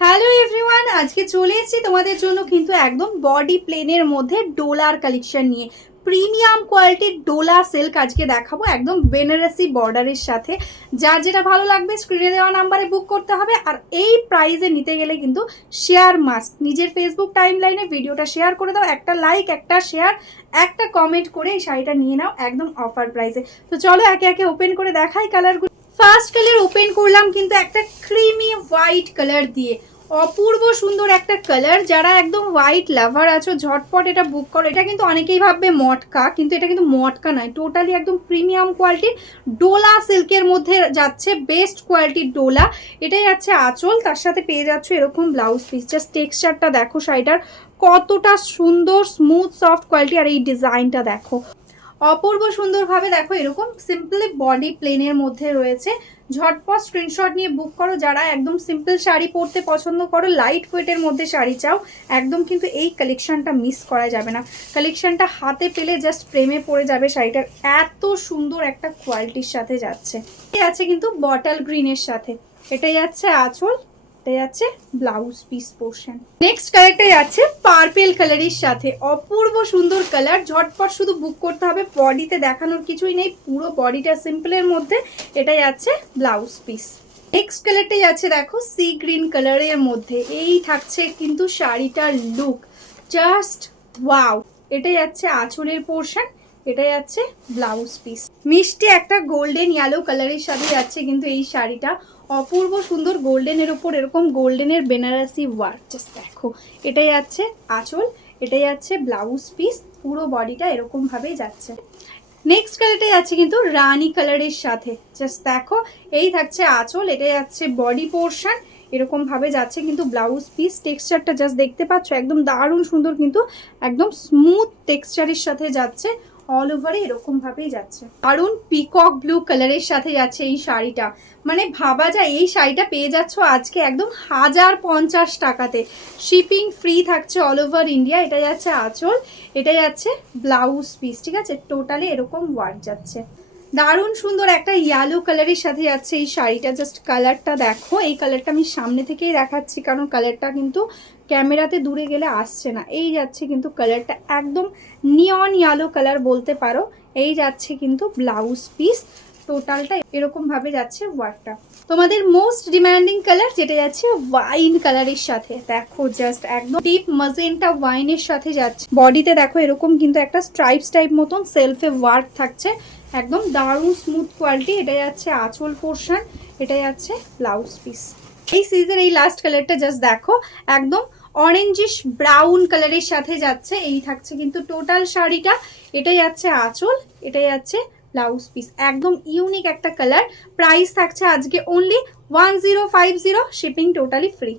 Hello everyone, আজকে চলে এসেছি তোমাদের জন্য কিন্তু একদম বডি প্লেনের মধ্যে ডোলার কালেকশন নিয়ে। প্রিমিয়াম কোয়ালিটির ডোলা সিল্ক আজকে দেখাবো একদম বেনারসি বর্ডারের সাথে। যার যেটা ভালো লাগবে স্ক্রিনে দেওয়া নাম্বারে বুক করতে হবে। আর এই প্রাইসে নিতে গেলে কিন্তু শেয়ার মাস্ট। নিজের ফেসবুক টাইম লাইনে ভিডিওটা শেয়ার করে দাও, একটা লাইক, একটা শেয়ার, একটা কমেন্ট করে এই শাড়িটা নিয়ে নাও একদম অফার প্রাইসে। তো চলো একে একে ওপেন করে দেখাই কালারগুলো। ফার্স্ট কালার ওপেন করলাম কিন্তু একটা ক্রিমি হোয়াইট কালার দিয়ে। অপূর্ব সুন্দর একটা কালার। যারা একদম হোয়াইট লাভার আছো ঝটপট এটা বুক করো। এটা কিন্তু অনেকেই ভাববে মটকা, কিন্তু এটা কিন্তু মটকা নয়, টোটালি একদম প্রিমিয়াম কোয়ালিটির ডোলা সিল্কের মধ্যে যাচ্ছে। বেস্ট কোয়ালিটির ডোলা। এটাই যাচ্ছে আঁচল, তার সাথে পেয়ে যাচ্ছ এরকম ব্লাউজ পিস। জাস্ট টেক্সচারটা দেখো শাড়িটার কতটা সুন্দর, স্মুথ সফট কোয়ালিটি। আর এই ডিজাইনটা দেখো অপূর্ব সুন্দরভাবে। দেখো এরকম সিম্পলি বডি প্লেনের মধ্যে রয়েছে। ঝটপট স্ক্রিনশট নিয়ে বুক করো যারা একদম সিম্পল শাড়ি পরতে পছন্দ করো, লাইট ওয়েটের মধ্যে শাড়ি চাও, একদম কিন্তু এই কালেকশনটা মিস করা যাবে না। কালেকশনটা হাতে পেলে জাস্ট প্রেমে পড়ে যাবে। শাড়িটার এত সুন্দর একটা কোয়ালিটির সাথে যাচ্ছে। আছে কিন্তু বটল গ্রিনের সাথে। এটাই যাচ্ছে আঁচল, যাচ্ছে ব্লাউজ পিস পোর্শন। নেক্সট কালারটা যাচ্ছে পার্পেল কালারের সাথে। অপূর্ব সুন্দর কালার। ঝটপট শুধু বুক করতে হবে। বডিতে দেখানোর কিছুই নেই, পুরো বডিটা সিম্পলের মধ্যে। এটা যাচ্ছে ব্লাউজ পিস। নেক্সট কালারটা যাচ্ছে দেখো সি গ্রিন কালারের মধ্যে। এই থাকছে কিন্তু শাড়িটার লুক জাস্ট ওয়াও। এটা যাচ্ছে আঁচলের পোর্শন, এটা যাচ্ছে ব্লাউজ পিস। মিষ্টি একটা গোল্ডেন ইয়েলো কালারের সাথে যাচ্ছে কিন্তু এই শাড়িটা। অপূর্ব সুন্দর গোল্ডেনের ওপর এরকম গোল্ডেনের বেনারসি ওয়ার্ক। জাস্ট দেখো এটাই যাচ্ছে আঁচল, এটাই যাচ্ছে ব্লাউজ পিস। পুরো বডিটা এরকম ভাবেই যাচ্ছে। নেক্সট কালারটা যাচ্ছে কিন্তু রানী কালারের সাথে। জাস্ট দেখো এই থাকছে আঁচল, এটা যাচ্ছে বডি পোর্শন, এরকম ভাবে যাচ্ছে কিন্তু ব্লাউজ পিস। টেক্সচারটা জাস্ট দেখতে পাচ্ছ একদম দারুণ সুন্দর, কিন্তু একদম স্মুথ টেক্সচারের সাথে যাচ্ছে। অল ওভারে এরকম ভাবেই যাচ্ছে। দারুণ পিকক ব্লু কালারের সাথে যাচ্ছে এই শাড়িটা। মানে ভাবা যায় এই শাড়িটা পেয়ে যাচ্ছ আজকে একদম 1050 টাকাতে। শিপিং ফ্রি থাকছে অল ওভার ইন্ডিয়া। এটা যাচ্ছে আঁচল, এটা যাচ্ছে ব্লাউজ পিস। ঠিক আছে, টোটালি এরকম ওয়ার্ক যাচ্ছে। দারুণ সুন্দর একটা ইয়েলো কালারের সাথে যাচ্ছে এই শাড়িটা। জাস্ট কালারটা দেখো। এই কালারটা আমি সামনে থেকেই দেখাচ্ছি কারণ কালারটা কিন্তু ক্যামেরাতে দূরে গেলে আসছে না। এই যাচ্ছে কিন্তু কালারটা একদম নিয়ন ইয়েলো কালার বলতে পারো। এই যাচ্ছে কিন্তু ব্লাউজ পিস। টোটালটা এরকম ভাবে যাচ্ছে ওয়ার্কটা। তোমাদের মোস্ট ডিমান্ডিং কালার যেটা যাচ্ছে ওয়াইন কালারের সাথে। দেখো জাস্ট একদম ডিপ মাজেন্টা ওয়াইনের সাথে যাচ্ছে। বডিতে দেখো এরকম কিন্তু একটা স্ট্রাইপস টাইপ মতন সেলফে ওয়ার্ক থাকছে। একদম দারুণ স্মুথ কোয়ালিটি। এটা যাচ্ছে আঁচল পোর্শন, এটা যাচ্ছে ব্লাউজ পিস। এই সিজের এই লাস্ট কালারটা জাস্ট দেখো একদম অরেঞ্জিশ ব্রাউন কালারের সাথে যাচ্ছে। এই থাকছে কিন্তু টোটাল শাড়িটা। এটা যাচ্ছে আঁচল, এটা যাচ্ছে ব্লাউজ পিস। একদম ইউনিক একটা কালার। প্রাইস থাকছে আজকে অনলি 1050, শিপিং টোটালি ফ্রি।